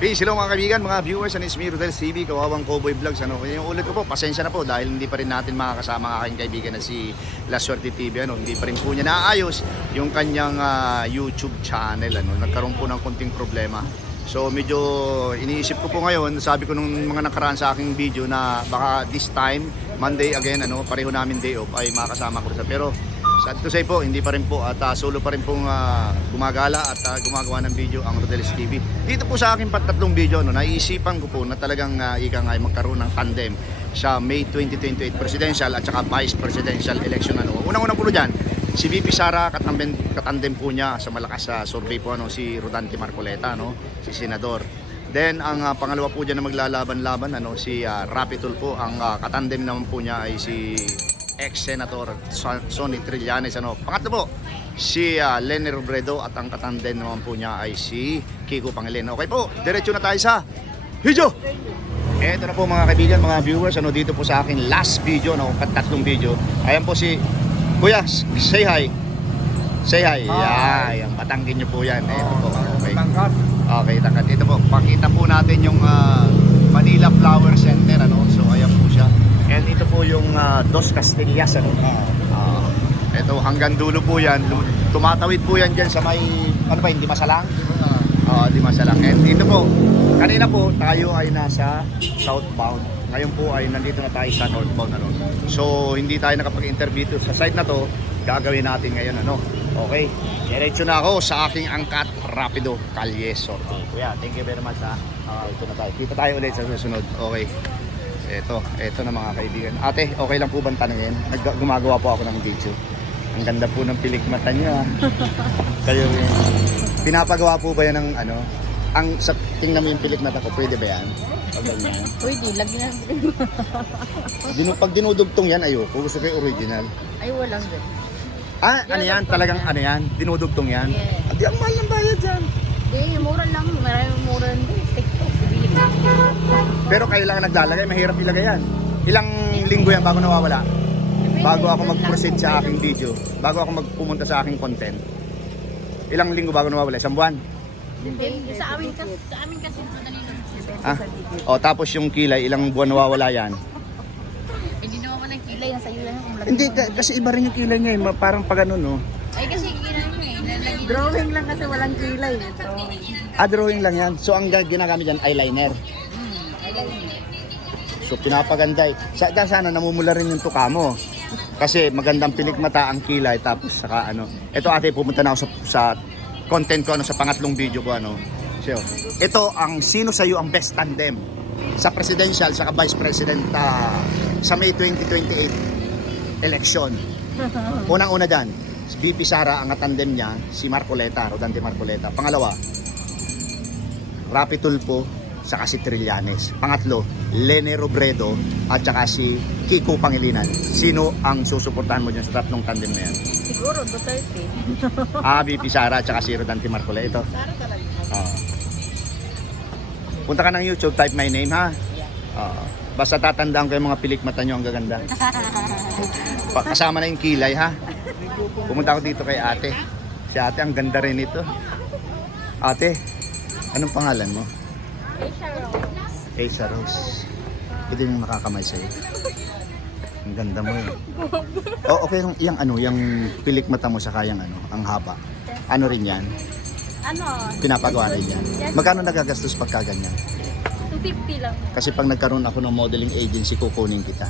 Peace, hello mga kaibigan, mga viewers, and it's me, Rodel CB, Kawawang Cowboy Vlogs. Yung ulit ko po, pasensya na po dahil hindi pa rin natin makakasama ang aking kaibigan na si La Suerte TV. Hindi pa rin po niya naayos yung kanyang YouTube channel. Nagkaroon po ng konting problema. So medyo iniisip ko po ngayon, sabi ko nung mga nakaraan sa aking video na baka this time, Monday again, pareho namin day off, ay makakasama ko rin. Pero sad to say po, hindi pa rin po at solo pa rin pong gumagala at gumagawa ng video ang Rodel's TV. Dito po sa aking tatlong video, naiisipan ko po na talagang ika nga ay magkaroon ng tandem sa May 2028 presidential at saka vice presidential election. Unang-unang po dyan, si VP Sara, katandem po niya sa malakas sa survey po, si Rodante Marcoleta, si Senador. Then ang pangalawa po dyan na maglalaban-laban, si Rapi Tulfo. Ang katandem naman po niya ay si ex-senator Sonny Trillanes. Pangatlo po, si Leni Robredo at ang katandem naman po niya ay si Kiko Pangilinan. Okay po, diretso na tayo sa video. Eto na po mga kaibigan, mga viewers, dito po sa akin last video, tatlong video. Ayan po si Kuya, say hi. Say hi. Yan, patangkin niyo po yan. Ito po. Okay. Okay, tangkat. Ito po, pakita po natin yung Manila Flower Center. So ayan po siya. And ito po yung Dos Castillas. Ito hanggang dulo po yan. Tumatawid po yan dyan sa may, hindi masalang? Di masalang. And ito po, kanina po tayo ay nasa southbound. Ngayon po ay nandito na tayo sa northbound. So hindi tayo nakapag-interview sa side na to. Gagawin natin ngayon. Okay, diretso na ako sa aking angkat rapido Calle Sorte. Kuya, thank you very much ito na tayo. Kita tayo ulit sa susunod. Okay. Ito na mga kaibigan. Ate, okay lang po bang tanungin? Gumagawa po ako ng video. Ang ganda po ng pilik mata niyo. Kayo, pinapagawa po ba yan ng tingnan mo yung pilik mata ko, pwede ba yan? Pwede, lagyan. Pag dinudugtong yan, ayoko. Gusto ko yung original. Ay, walang good. Ano yan? Talagang yan? Dinudugtong yan? Yeah. Di ang mahal ng bayad dyan. Hindi, mura lang. Maraming mura lang. TikTok, bibili ka. Pero kailangan naglalagay, mahirap ilagay yan. Ilang linggo yan bago nawawala? Bago ako mag-proceed sa aking video, bago ako magpumunta sa aking content. Ilang linggo bago nawawala? Isang buwan? Hindi, sa amin kasi madali lang. Tapos yung kilay, ilang buwan nawawala yan? Hindi naman ng kilay, nasa iyo lang. Hindi, kasi iba rin yung kilay niya, parang pag Ay, kasi kilay mo Drawing lang kasi walang kilay. Drawing lang yan. So ang ginagamit dyan, eyeliner. So pinapaganda. Sana namumula rin yung tuka mo. Kasi magandang pilik mata ang kilay, tapos saka Ito ate, pumunta na ako sa content ko, sa pangatlong video ko. So, ito ang sino sa iyo ang best tandem sa presidential saka vice president sa May 2028 election. Unang-una dyan, si VP Sara, ang tandem niya si Marcoleta, Rodante Marcoleta. Pangalawa, Rapi Tulfo saka si Trillanes. Pangatlo, Leni Robredo at saka si Kiko Pangilinan. Sino ang susuportahan mo dyan sa tatlong tandem na yan? Siguro, Duterte. VP Sara at saka si Rodante Marcoleta. Sara talaga. Punta ka ng YouTube, type my name ha. Basta tatandaan ko yung mga pilik mata nyo, ang gaganda. Kasama na yung kilay ha. Pumunta ako dito kay ate. Si ate, ang ganda rin ito. Ate, anong pangalan mo? Aisha Rose. Ito yung nakakamay sa'yo. Ang ganda mo okay yung pilik mata mo sa kayang ang haba. Ano rin yan? Pinapagawa rin yan. Yes. Magkano nagagastos pagka ganyan? 250 lang. Kasi pag nagkaroon ako ng modeling agency, kukunin kita.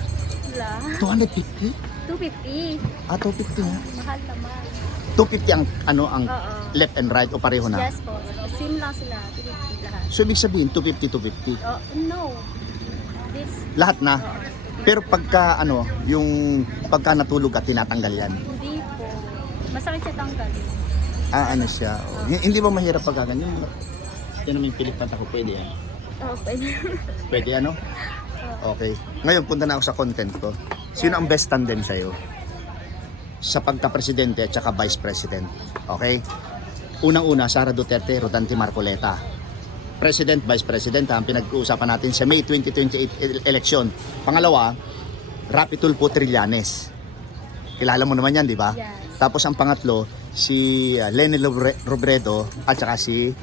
Wala. 250? 250. 250 na. Mahal naman. 250 ang Oo. left and right o pareho na? Yes po. Same lang sila. 250 lahat. So ibig sabihin 250. No. This. Lahat na. Pero pagka yung pagka natulog at tinatanggal yan. Hindi po. Masakit siya tanggalin. Siya. Hindi ba mahirap pagka ganyan? Yan naman yung pilik mata ko, pwede yan. Pwede. Pwede Okay. Ngayon punta na ako sa content ko. Sino ang best tandem sa'yo? Sa pagka-presidente at saka vice president. Okay? Unang-una, Sara Duterte, Rodante Marcoleta. President, vice president ang pinag-uusapan natin sa May 2028 election. Pangalawa, Rapi Tulfo, Trillanes. Kilala mo naman yan, di ba? Yes. Tapos ang pangatlo, si Leni Robredo at saka si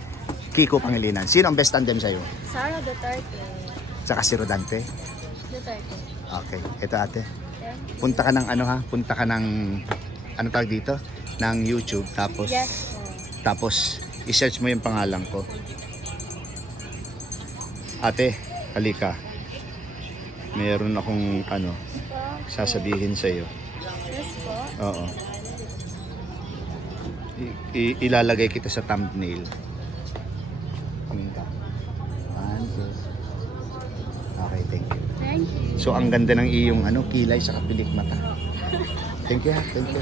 Kiko Pangilinan. Sino ang best tandem sa'yo? Sara Duterte. Saka si Rodante? Duterte. Okay, ito ate. Then, Punta ka ng ano ha? Punta ka ng, ano tawag dito? Ng YouTube. Tapos, yes po. tapos, i-search mo yung pangalan ko. Ate, halika. Meron akong, ano, Po. sasabihin sa'yo. Yes po. Oo. Ilalagay kita sa thumbnail. Kuminta. 1, 2. Okay, thank you. Thank you. So, ang ganda ng iyong ano, kilay sa kapilik mata. Thank you ha, thank you.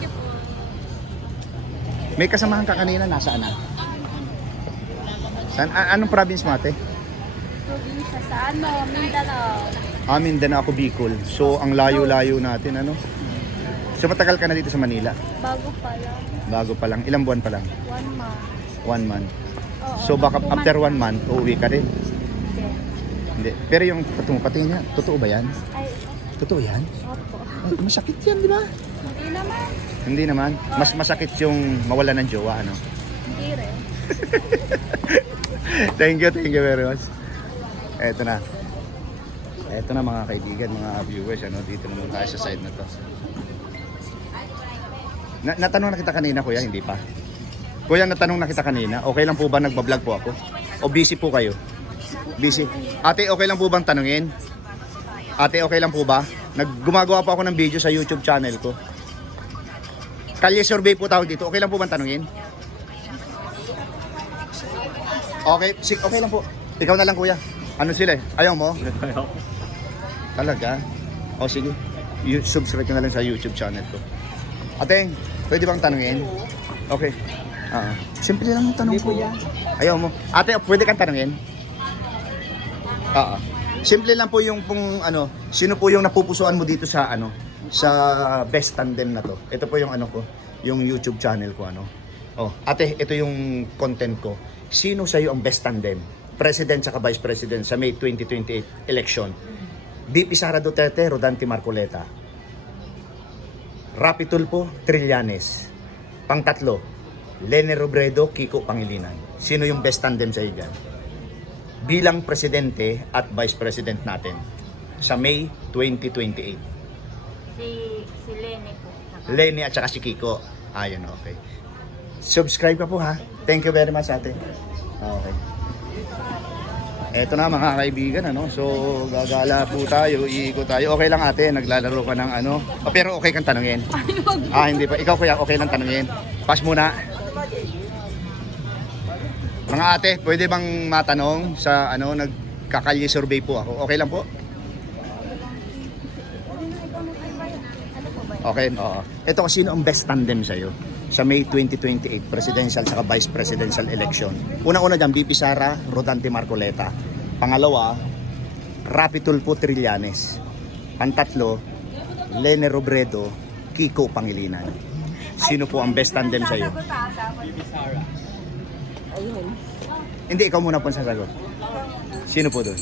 May kasamahan ka kanina, nasaan na? Saan? Anong province mo ate? Probinsya sa ano, Mindanao. Mindanao ako Bicol. So, ang layo-layo natin, ano? So, matagal ka na dito sa Manila? Bago pa lang. Bago pa lang. Ilang buwan pa lang? 1 month. 1 month. Oo, So, baka 2 after months 1 month, uuwi ka rin? Hindi. Hindi. Pero yung pati niya, totoo ba yan? Ay, Totoo yan? opo. Ay, masakit yan, di ba? Hindi naman. Hindi naman. Mas masakit yung mawala ng jowa, ano? Hindi rin. Thank you very much. Eto na. Eto na mga kaibigan, mga viewers, ano, dito naman tayo sa side na to. Natanong na kita kanina, kuya, hindi pa? Kuya, natanong na kita kanina, okay lang po ba nagbablog po ako? O busy po kayo? Busy. Ate, okay lang po bang tanungin? Ate, okay lang po ba? Gumagawa po ako ng video sa YouTube channel ko. Kalye survey po tawag dito. Okay lang po bang tanungin? Okay, okay lang po. Ikaw na lang kuya. Ano sila eh? Ayaw mo? Ayaw. Talaga? O sige. Subscribe ka na lang sa YouTube channel ko. Ate, pwede bang tanungin? Okay. Simple lang yung tanong ko. Ayaw mo. Ate, pwede kang tanungin? Simple lang po yung ano, sino po yung napupusuan mo dito sa ano, sa best tandem na to. Ito po yung ano ko, yung YouTube channel ko ano. Oh, ate, ito yung content ko. Sino sa iyo ang best tandem? President saka Vice President sa May 2028 election. VP Sara Duterte, Rodante Marcoleta. Rapi Tulfo, Trillanes. Pangtatlo, Lene Robredo, Kiko Pangilinan. Sino yung best tandem sa iyo dyan? Bilang Presidente at Vice President natin sa May 2028. Si Lenny po. Lenny at saka si Kiko. Ayun, okay. Subscribe ka po ha. Thank you very much ate. Okay. Eto na mga kaibigan, ano. So, gagala po tayo, iikot tayo. Okay lang ate, naglalaro ka ng ano. Pero okay kang tanungin. Hindi pa. Ikaw kuya, okay lang tanungin. Pass muna. Mga ate, pwede bang matanong sa ano, nagkakalye survey po ako. Okay lang po? Okay, oo. Ito, sino ang best tandem sa'yo sa May 2028 presidential saka vice presidential election? Una-una dyan, VP Sara, Rodante Marcoleta. Pangalawa, Rapi Tulfo, Trillanes. Pantatlo, Lene Robredo, Kiko Pangilinan. Sino po ang best tandem sa'yo? Ayun. Hindi, ikaw muna po ang sasagot. Sino po doon?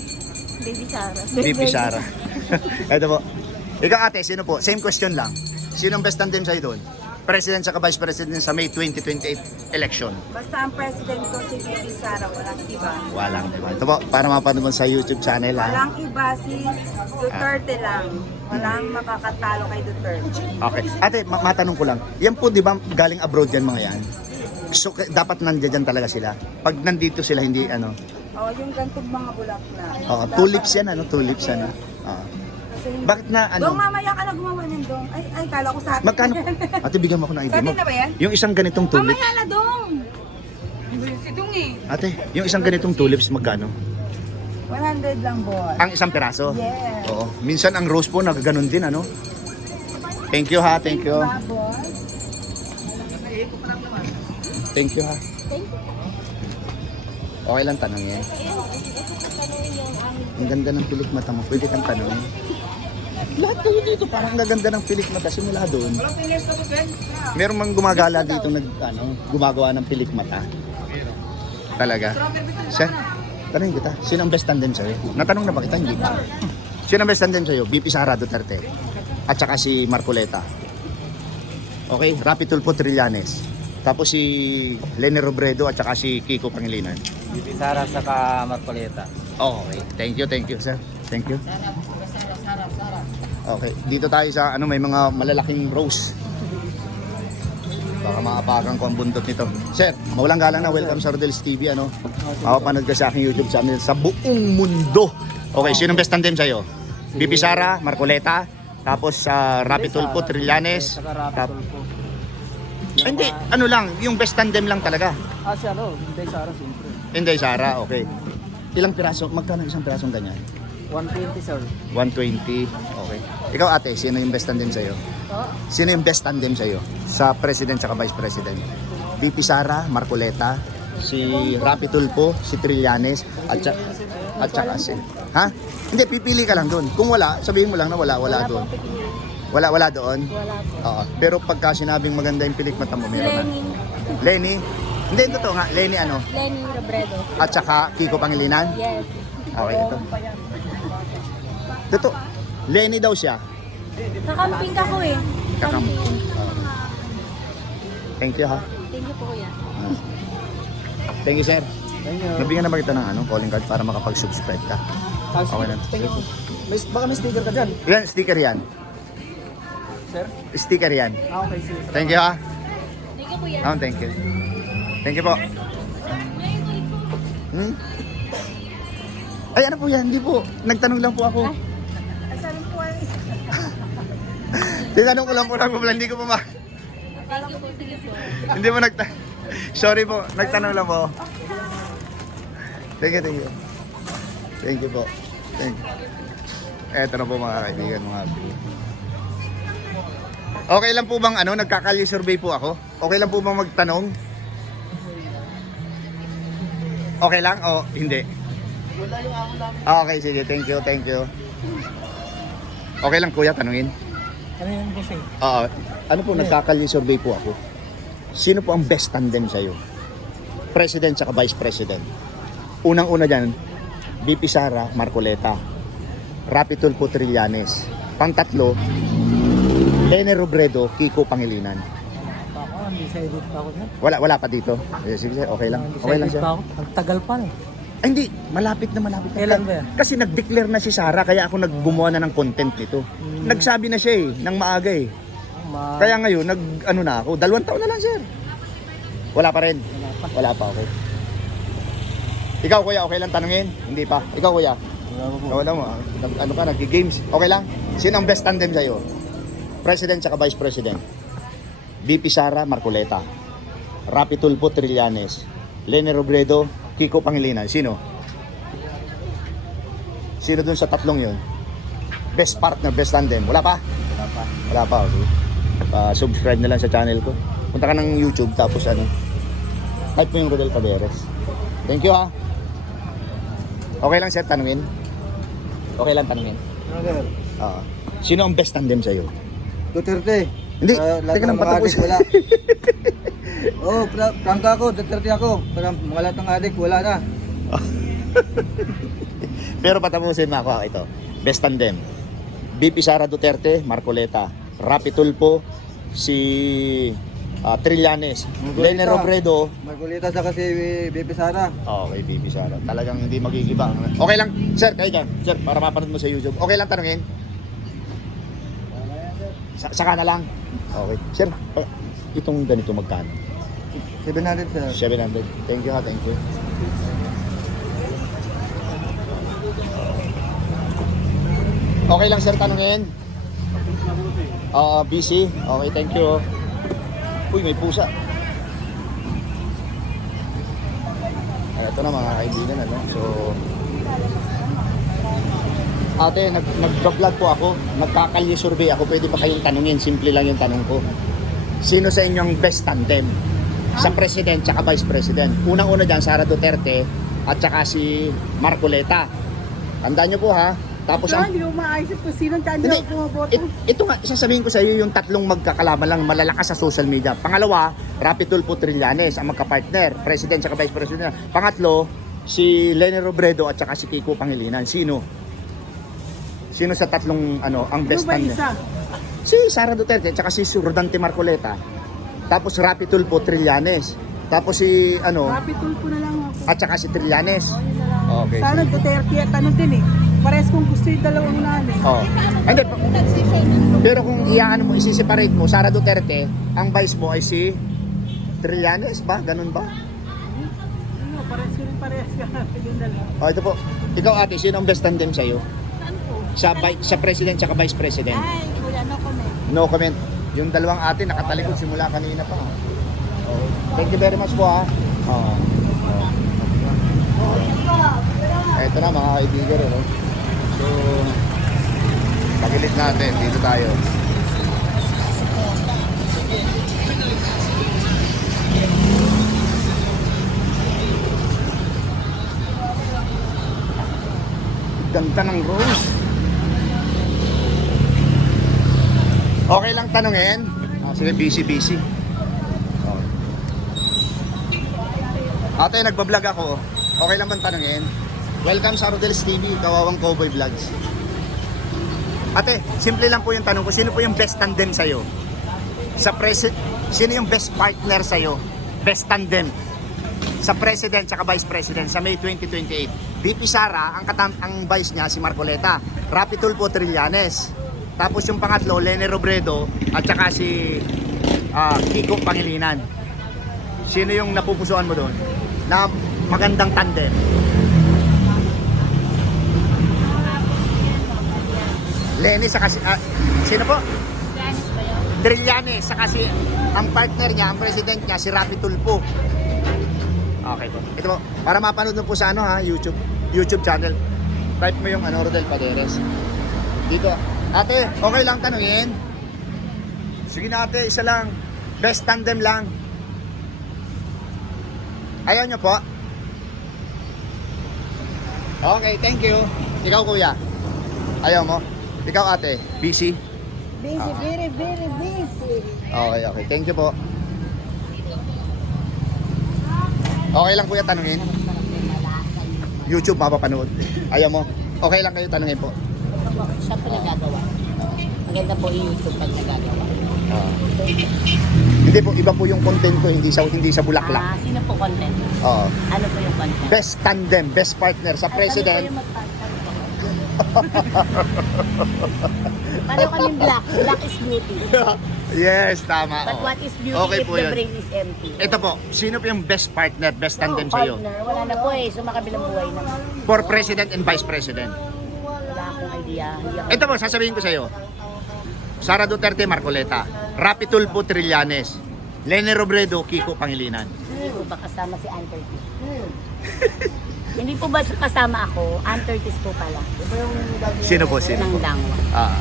Baby Sara. VP Sara. Ito po. Ikaw ate, sino po? Same question lang. Sino ang best tandem sa'yo doon? President saka Vice President sa May 2028 election. Basta ang president ko si Baby Sara, walang iba. Walang iba. Ito po, para mapanood sa YouTube channel ha. Walang iba, si Duterte lang. Walang makakatalo kay Duterte. Okay. Ate, matanong ko lang. Yan po, di ba, galing abroad yan mga yan? So, dapat nandiyan talaga sila. Pag nandito sila, hindi ano. Oh, yung gantong mga bulaklak. Oo, tulips yan, ano? Tulips, ano? Oo. Kasi hindi. Bakit na, ano? Dong, mamaya ka na gumawa niyan, Dong. Ay, kala ko sa atin. Magkano? Ate, bigyan mo ako ng idea. Sa atin na ba yan? Yung isang ganitong tulips. Mamaya na, Dong. Si Dong eh. Ate, yung isang ganitong tulips, magkano? 100 lang, boss. Ang isang peraso? Yes. Oo. Minsan ang rose po, nagaganon din, ano? Thank you ha, thank you. Ba, boss? Thank you ha. Thank you. Okay lang tanongin. Ang ganda ng pilik mata mo, pwede kang tanongin. Lahat kayo dito, parang ang gaganda ng pilik mata, simula doon. Meron mang gumagala dito, gumagawa ng pilik mata. Talaga. Siya, tanongin kita, sino ang best tandem sa'yo? Natanong na ba kita? Hindi pa. Sino ang best tandem sa'yo? VP Sara Duterte. At saka si Marcoleta. Okay, Rapi Tulfo, Trillanes. Tapos si Lene Robredo at saka si Kiko Pangilinan. Bibi Sara saka Marcoleta. Okay. Thank you, sir. Thank you. Okay, dito tayo sa may mga malalaking rose. Baka maapakan ko ang bundot nito. Sir, maulang galang na. Welcome sa Rodel's TV. Makapanood ka sa aking YouTube channel sa buong mundo. Okay, sinong best tandem sa'yo? Bibi Sara, Marcoleta, tapos Rapi Tulfo, Trillanes. Saka Rapi Tulfo. Hindi, yung best tandem lang talaga. Si Inday Sara siyempre. Inday Sara, okay. Ilang piraso? Magkano isang pirasong ganyan? 120 sir. 120. Okay. Ikaw ate, sino yung best tandem sa'yo? Sino yung best tandem sa'yo? Sa President at Vice President? VP Sara, Marcoleta, si Rapi Tulfo, si Trillanes, at saka si... Ha? Hindi, pipili ka lang doon. Kung wala, sabihin mo lang na wala doon. Wala doon? Wala po. Oo. Pero pagka sinabing maganda yung pilikmata mo, Si meron na. Lenny. Lenny? Hindi, totoo nga. Lenny Lenny Robredo. At saka Kiko Pangilinan? Yes. Okay, ito. Totoo. Lenny daw siya. Kakamping ka ko eh. Kakamping. Thank you ha. Thank you po kuya. Thank you sir. Thank you. Nabigyan na ba kita ng calling card para makapag-subscribe ka? Okay na. Thank you. Baka may sticker ka dyan. Yan, sticker yan. Sir? Sticker yan. Okay, sir. Thank you ha. Thank you kuya. Thank you. Thank you po. Ay, ano po yan? Hindi po. Nagtanong lang po ako. Asan po ay Tinanong ko lang po hindi ko po Thank you po. Sige po. Hindi mo Sorry po, nagtanong lang po. Thank you. Thank you po. Thank you. Eto na po mga kaibigan, mga kapatid. Okay lang po bang nagkakalye survey po ako? Okay lang po bang magtanong? Okay lang o hindi? Okay, sige. Thank you. Okay lang kuya, tanungin. Ano yan, bossing? Oo. Ano po, nagkakalye survey po ako. Sino po ang best tandem sa'yo? President saka Vice President. Unang-una dyan, VP Sara, Marcoleta. Rapi Tulfo, Trillanes. Pang-tatlo, Lenny Robredo, Kiko Pangilinan. Ako, undecided pa ako dyan. Wala pa dito. Sige, okay lang. Okay lang Undecided siya. pa ako. Ang tagal pa eh. Ay, hindi, malapit na. Kailan ba yan? Kasi nag-declare na si Sara, kaya ako naggumawa na ng content nito. Nagsabi na siya ng maaga eh. Kaya ngayon, na ako. 2 taon na lang, sir. Wala pa rin. Wala pa, okay. Ikaw, kuya, okay lang tanungin? Hindi pa. Ikaw, kuya. Wala mo. Nag-games. Okay lang? Sino ang best tandem sa'yo? President saka Vice President. VP Sara, Marcoleta. Rapi Tulfo, Trillanes. Lenny Robredo, Kiko Pangilinan. Sino? Sino dun sa tatlong yun? Best partner, best tandem. Wala pa? Wala pa, okay. Subscribe na lang sa channel ko. Punta ka ng YouTube tapos type mo yung Rodel Caberes. Thank you ha. Okay lang sir, tanungin? Okay lang tanungin? Brother, Sino ang best tandem sa'yo? Duterte. Hindi, teka lang, patapos. wala. Prangka ako, Duterte ako. Parang mga lahat ng adik, wala na. Pero patapusin na ako ito. Best tandem. VP Sara Duterte, Marcoleta. Rapi Tulfo, si Trillanes. Lenny Robredo. Marcoleta sa kasi Bibi Sara. Okay, VP Sara. Talagang hindi magigiba. Okay lang, sir, kayo dyan. Sir, para mapanood mo sa YouTube. Okay lang tanungin? Saka na lang. Okay. Sir, itong ganito magkano? 700 sir. 700. Thank you ha, thank you. Okay lang sir, tanungin? Busy? Okay, thank you. Uy, may pusa. Ito na mga kaibigan, So, ate, nag-vlog po ako. Nagkakalye survey ako. Pwede ba kayong tanungin? Simple lang yung tanong ko. Sino sa inyong best tandem? Sa President tsaka Vice President. Unang-una dyan, Sara Duterte at tsaka si Marcoleta. Tandaan nyo po ha. Tapos hindi mo maayos kung sino Hindi, tanda ko bumoboto. ito nga, sasabihin ko sa iyo yung tatlong magkakalaban lang malalakas sa social media. Pangalawa, Rapi Tulfo Trillanes ang magka-partner, President at Vice President. Pangatlo, si Lenny Robredo at saka si Kiko Pangilinan. Sino sa tatlong ang best tandem? Si Sara Duterte at saka si Rodante Marcoleta. Tapos Rapi Tulfo Trillanes. Tapos si ano, Rapid tulpo na lang ako. at saka si Trillanes. Okay. Sana Duterte at ano din eh. Pares kong gusto yung dalawang unahan eh. Oh. Hindi, pero kung iyaano mo, isi-separate mo, Sara Duterte, ang vice mo ay si Trillanes ba? Ganun ba? Ano, pares ko rin pares ka. Yung dalawa. Oh, ito po. Ikaw ate, sino ang best tandem sa'yo? Saan po? Sa president at vice president? Ay, kuya, no comment. No comment. Yung dalawang ate nakatalikod simula kanina pa. Oh. Thank you very much po ha. Oh. Ito na mga kaibigan. Oh. So, pagilit natin. Dito tayo. Ganda ng rose. Okay lang tanungin. Sige, busy. Okay. Ate, nagbablog ako. Okay lang bang tanungin? Welcome sa Rodel's TV, Kawawang Cowboy Vlogs. Ate, simple lang po yung tanong ko. Sino po yung best tandem sa'yo? Sino yung best partner sa'yo? Best tandem? Sa president at vice president sa May 2028. VP Sara, ang vice niya si Marcoleta. Rapi Tulfo Trillanes. Tapos yung pangatlo, Lene Robredo at saka si Kiko Pangilinan. Sino yung napupusuan mo doon? Na magandang tandem? Lene sa kasi sino po? Trillanes sa kasi ang partner niya, ang president niya si Rapi Tulfo. Okay po. Ito po, para mapanood mo po sa YouTube channel. Type mo yung Rodel Paderes. Dito. Ate, okay lang tanungin? Sige na ate, isa lang. Best tandem lang. Ayaw nyo po? Okay, thank you. Ikaw kuya? Ayaw mo? Ikaw ate? Busy? Busy, very busy. Okay. Thank you po. Okay lang kuya tanungin? YouTube mapapanood. Ayaw mo? Okay lang kayo tanungin po. Siya po nagagawa. Maganda po yung YouTube pag nagagawa. Hindi po, iba po yung content ko, hindi sa bulaklak. Sino po content? Oo. Ano po yung content? Best tandem, best partner sa president. Ano po yung mag-partner po? Paano kaming black? Black is beauty. Yes, tama. But oo. what is beauty Okay if po the yun. brain is empty? Ito po, sino po yung best partner, best tandem sa'yo? Partner, wala na po eh. Sumakabilang buhay na. For president and vice president. Wala akong idea. Hindi ako. Ito po, sasabihin ko sa'yo. Sara Duterte, Marcoleta. Rapi Tulfo, Trillanes. Lene Robredo, Kiko Pangilinan. Hindi po ba kasama si Ann Curtis? Hindi po ba kasama ako? Ann Curtis po pala. Sino po? Nang Langwa. Ah.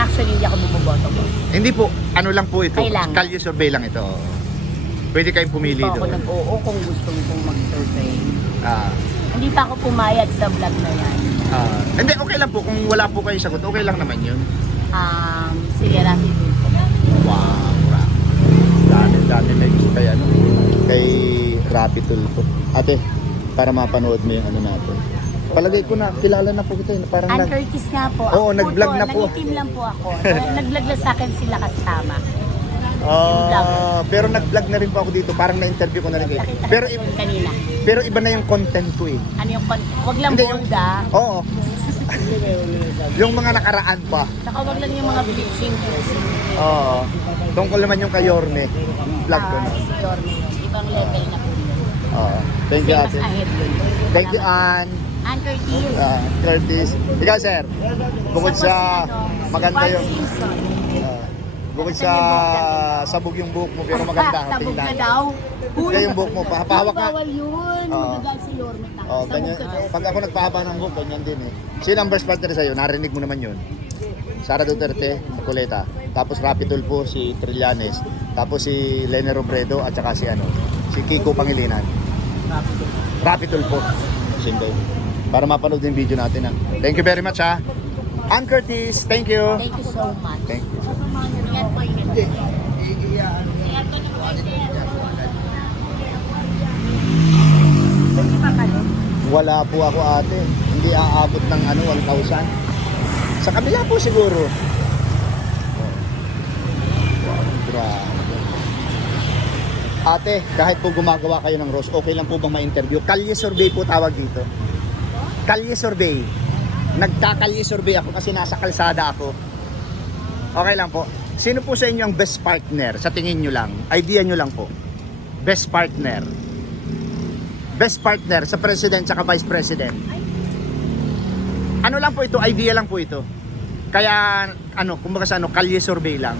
Actually, hindi ako bumoboto po. Hindi po, ano lang po ito. Kailangan. Kalye survey lang ito. Pwede kayong pumili Hindi pa ako doon. nag-oo kung gusto kong mag-survey. Ah. Hindi pa ako pumayag sa vlog na yan. Hindi, okay lang po. Kung wala po kayong sagot, okay lang naman yun. Sige, Rafi Tulfo. Wow, dami may gusto kay kay Rapi Tulfo. Ate, para mapanood mo yung natin. Palagay ko na, kilala na po kita. Parang Ann Curtis nga po. Oo, Ako nag-vlog na po. Nangitim lang po ako. Nag-vlog lang sa akin sila kasama. Pero nag-vlog na rin po ako dito. Parang na-interview ko na rin kayo. Nakita Pero, ko yun kanina. pero iba na yung content ko eh. Ano yung content? Huwag lang Hindi, bold ah. Oo. Yung mga nakaraan pa. Saka huwag lang yung mga bleaching. Oo. Tungkol naman yung kay Yorme. Vlog ko na. Si Yorme yun. Ibang level na po yun. Oo. Thank you, Mas ate. ahead yun. Thank you, Ann. Ann Curtis. Curtis. Ikaw, sir. Bukod Siya sa po si, maganda Bart yung... Simpson. Bukod sa sabog yung buhok mo, pero maganda. Sabog na tingnan. daw. Kaya yung buhok mo, pahawak nga. Bawal yun. Oo. Magagal si Yorme. Oh, ganyan. Pag ako nagpahaba ng buhok, ganyan din eh. Sino ang best partner sa'yo? Narinig mo naman yun. Sara Duterte, Marcoleta. Tapos Rapi Tulfo, si Trillanes. Tapos si Lene Robredo at saka si Kiko Pangilinan. Rapi Tulfo. Simple. Para mapanood yung video natin. Thank you very much ha. Ann Curtis, thank you. Thank you so much. Thank you. Ingat po, ingat po. Pwede pa kayo? Wala po ako ate. Hindi aabot ng 1,000. Sa kabila po siguro. Wow, grabe. Ate, kahit po gumagawa kayo ng rose, okay lang po bang ma-interview? Kalye survey po tawag dito. Kalye survey. Nagkakalye survey ako kasi nasa kalsada ako. Okay lang po. Sino po sa inyo ang best partner? Sa tingin nyo lang. Idea nyo lang po. Best partner. Best partner sa president at vice president. Ano lang po ito? Idea lang po ito. Kaya, kumbaga sa kalye survey lang.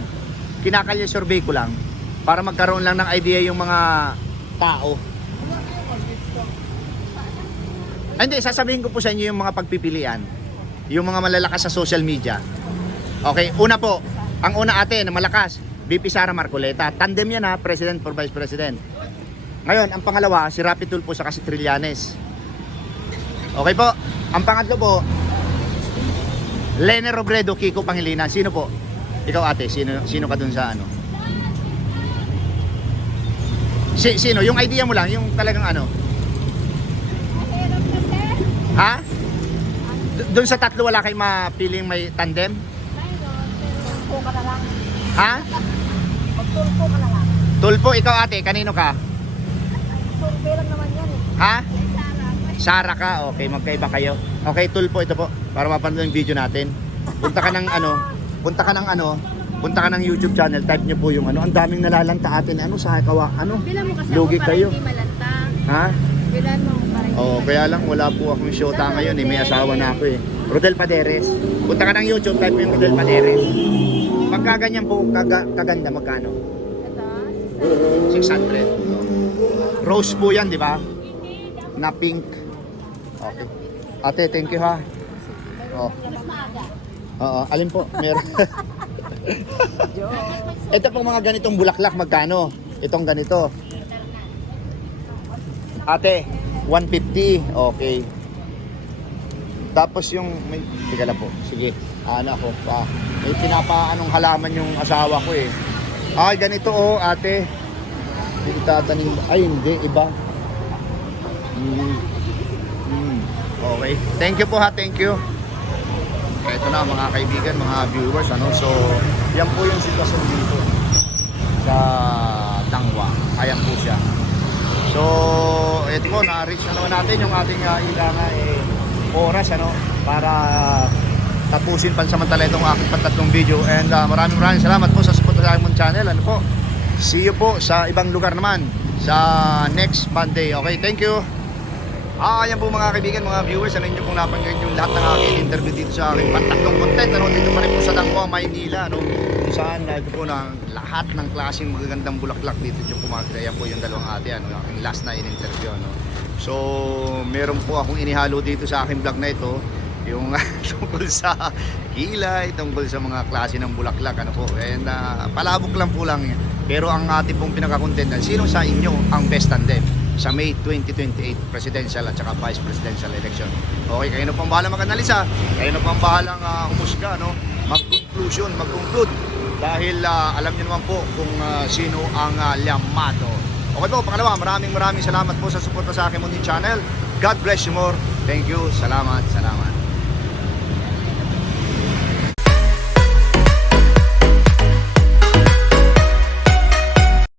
Kinakalye survey ko lang para magkaroon lang ng idea yung mga tao. Ay, hindi, sasabihin ko po sa inyo yung mga pagpipilian. Yung mga malalakas sa social media. Okay, una po, ang una ate na malakas, VP Sara Marcoleta. Tandem yan ha, President for Vice President. Ngayon, ang pangalawa, si Rapi Tulfo sa si Trillanes. Okay po, ang pangatlo po, Lene Robredo, Kiko Pangilinan. Sino po? Ikaw ate, sino ka dun sa ano? Sino? Yung idea mo lang, yung talagang ano? Ha? Doon sa tatlo wala kayong mapiling may tandem? Tulpo ka na lang. Ha? Magtulpo ka na lang. Tulpo, ikaw ate, kanino ka? Survey lang naman yan eh. Ha? Sara ka, okay, magkaiba kayo. Okay, Tulpo, ito po, para mapanood yung video natin. Punta ka ng YouTube channel, type nyo po yung ang daming nalalanta atin, sa kawa, Bilan mo kasi lugi ako para kayo. hindi malanta. Ha? Bilan mo para hindi Oo, kaya lang wala po akong shota ngayon may asawa na ako eh. Rodel Paderes. Punta ka ng YouTube, type mo yung Rodel Paderes. Pagka ganyan po, kaganda, magkano? Ito, 600. Rose po yan, di ba? Na pink. Okay. Ate, thank you ha. Oh. Oo, alin po? Meron. Ito pong mga ganitong bulaklak, magkano? Itong ganito. Ate, 150. Okay. Tapos yung teka lang po. Sige. Ako. May pinapaanong halaman yung asawa ko eh. Ay, ganito ate. Itatanim. Ay, hindi. Iba. Okay. Thank you po ha. Thank you. Ito na mga kaibigan, mga viewers. So, yan po yung sitwasyon dito sa Tangwa. Ayan po siya. So, ito po, na-reach na naman natin yung ating oras, para tapusin pansamantala itong aking pantatlong video. And maraming salamat po sa support sa aking channel. See you po sa ibang lugar naman sa next Monday. Okay, thank you. Ayan po mga kaibigan, mga viewers, inyo pong napanggan yung lahat ng aking interview dito sa aking pantatlong content. Dito pa rin po sa Tangwa, Maynila, kung saan ito po na lahat ng klaseng magagandang bulaklak dito yung pumagkaya po yung dalawang ate, aking last na in-interview, So, meron po akong inihalo dito sa aking vlog na ito, yung tungkol sa kilay, tungkol sa mga klase ng bulaklak, and palabok lang po lang yan. Pero ang ating pong pinaka-content, sino sa inyo ang best tandem sa May 2028 presidential at saka vice presidential election? Okay, kayo na pang bahala mag-analisa, kayo na pang bahalang umusga, mag-conclude, dahil alam niyo naman po kung sino ang llamado. Okay po, pangalawa, maraming salamat po sa suporta sa aking munting channel. God bless you more. Thank you. Salamat.